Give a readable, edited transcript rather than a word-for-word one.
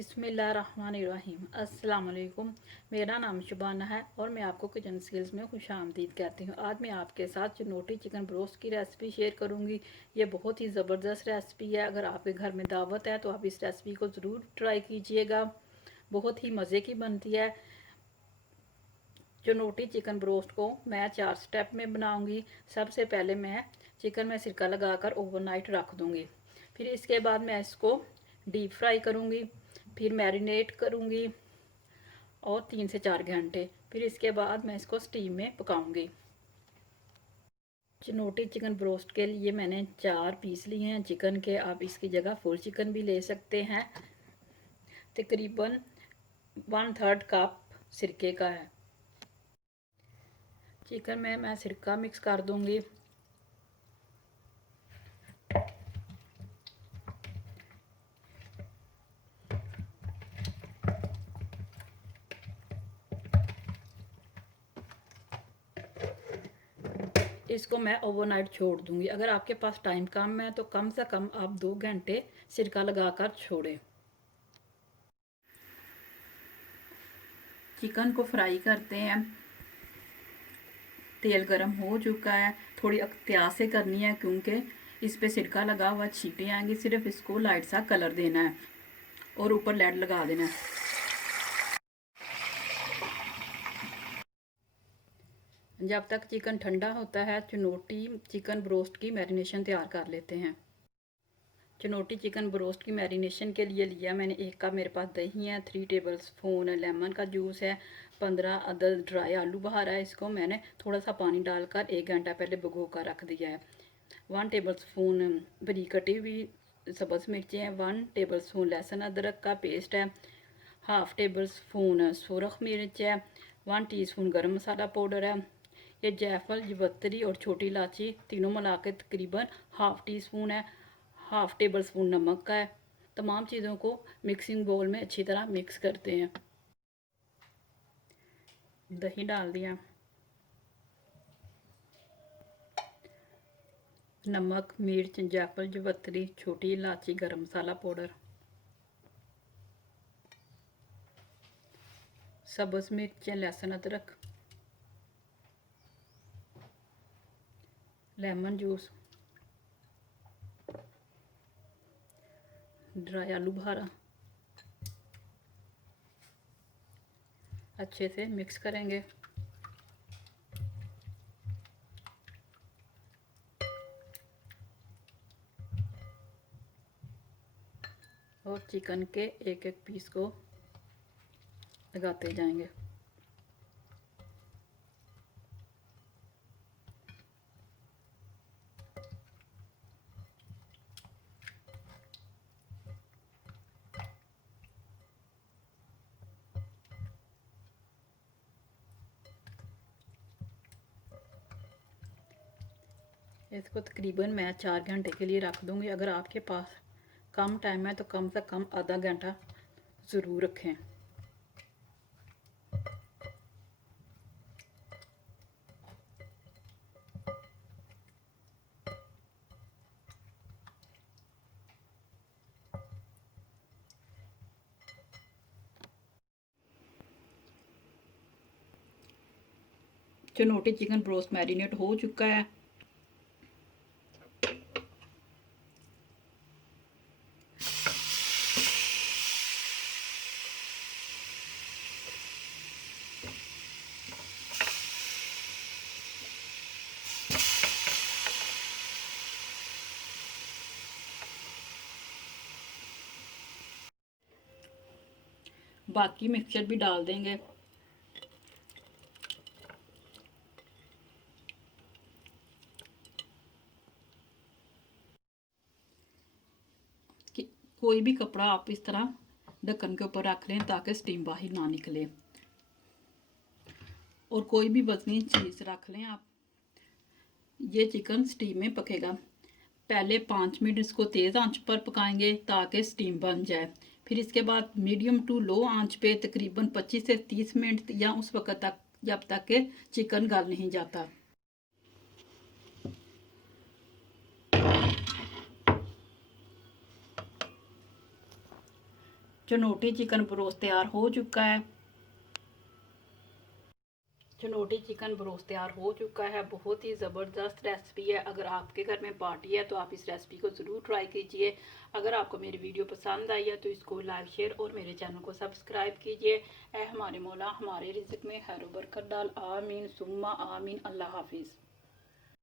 बिस्मिल्लाहिर्रहमानिर्रहीम। अस्सलाम वालेकुम। मेरा नाम शुबाना है और मैं आपको किचन स्किल्स में खुशामदीद कहती हूँ। आज मैं आपके साथ चुनौती चिकन ब्रोस्ट की रेसिपी शेयर करूँगी। ये बहुत ही ज़बरदस्त रेसिपी है। अगर आपके घर में दावत है तो आप इस रेसिपी को ज़रूर ट्राई कीजिएगा। बहुत ही मज़े की बनती है। चुनौती चिकन ब्रोस्ट को मैं 4 स्टेप में बनाऊँगी। सबसे पहले मैं चिकन में सिरका लगाकर ओवरनाइट रख दूँगी। फिर इसके बाद मैं इसको डीप फ्राई करूँगी। फिर मैरिनेट करूँगी और 3 से 4 घंटे। फिर इसके बाद मैं इसको स्टीम में पकाऊँगी। चुनौती चिकन ब्रोस्ट के लिए मैंने 4 पीस लिए हैं चिकन के। आप इसकी जगह फुल चिकन भी ले सकते हैं। तकरीबन 1/3 कप सिरके का है। चिकन में मैं सिरका मिक्स कर दूँगी। इसको मैं ओवरनाइट छोड़ दूंगी। अगर आपके पास टाइम कम है तो कम से कम आप 2 घंटे सिरका लगाकर छोड़ें। चिकन को फ्राई करते हैं। तेल गरम हो चुका है। थोड़ी एहतियात से करनी है क्योंकि इस पे सिरका लगा हुआ, छींटे आएंगी। सिर्फ इसको लाइट सा कलर देना है और ऊपर लेड लगा देना है। जब तक चिकन ठंडा होता है चुनौती चिकन ब्रोस्ट की मैरिनेशन तैयार कर लेते हैं। चुनौती चिकन ब्रोस्ट की मैरिनेशन के लिए लिया मैंने 1 कप मेरे पास दही है, 3 टेबल स्पून लेमन का जूस है, 15 अदद ड्राई आलू बहारा है। इसको मैंने थोड़ा सा पानी डालकर 1 घंटा पहले भिगो कर रख दिया है। 1 टेबल स्पून बारीक कटी हुई सब्ज़ मिर्चें हैं, 1 टेबल स्पून लहसुन अदरक का पेस्ट है, हाफ़ टेबल स्पून सुरख मिर्च है, 1 टीस्पून गरम मसाला पाउडर है। ये जायफल, जवत्तरी और छोटी इलायची तीनों मिला के तकरीबन हाफ़ टी स्पून है। हाफ़ टेबल स्पून नमक का है। तमाम चीज़ों को मिक्सिंग बोल में अच्छी तरह मिक्स करते हैं। दही डाल दिया, नमक, मिर्च, जायफल, जवत्तरी, छोटी इलायची, गरम मसाला पाउडर, सब्ज़ मिर्च, लहसुन अदरक, लेमन जूस, ड्राई आलू बहारा। अच्छे से मिक्स करेंगे। और चिकन के एक एक पीस को लगाते जाएंगे। इसको तकरीबन मैं 4 घंटे के लिए रख दूंगी। अगर आपके पास कम टाइम है तो कम से कम आधा घंटा ज़रूर रखें। चुनौती चिकन ब्रोस्ट मैरिनेट हो चुका है। बाकी मिक्सचर भी डाल देंगे। कोई भी कपड़ा आप इस तरह ढक्कन के ऊपर रख लें ताकि स्टीम बाहर ना निकले। और कोई भी वजनी चीज़ रख लें आप। ये चिकन स्टीम में पकेगा। पहले 5 मिनट इसको तेज़ आंच पर पकाएंगे ताकि स्टीम बन जाए। फिर इसके बाद मीडियम टू लो आंच पे तकरीबन 25 से 30 मिनट या उस वक्त तक जब तक के चिकन गल नहीं जाता। चनोटी चिकन ब्रोस्ट तैयार हो चुका है। चनोटी चिकन ब्रोस्ट तैयार हो चुका है। बहुत ही ज़बरदस्त रेसिपी है। अगर आपके घर में पार्टी है तो आप इस रेसिपी को ज़रूर ट्राई कीजिए। अगर आपको मेरी वीडियो पसंद आई है तो इसको लाइक शेयर और मेरे चैनल को सब्सक्राइब कीजिए। ए हमारे मौला हमारे रिज़्क़ में खैर बरकत डाल। आमीन सुम्मा आमीन। अल्लाह हाफिज़।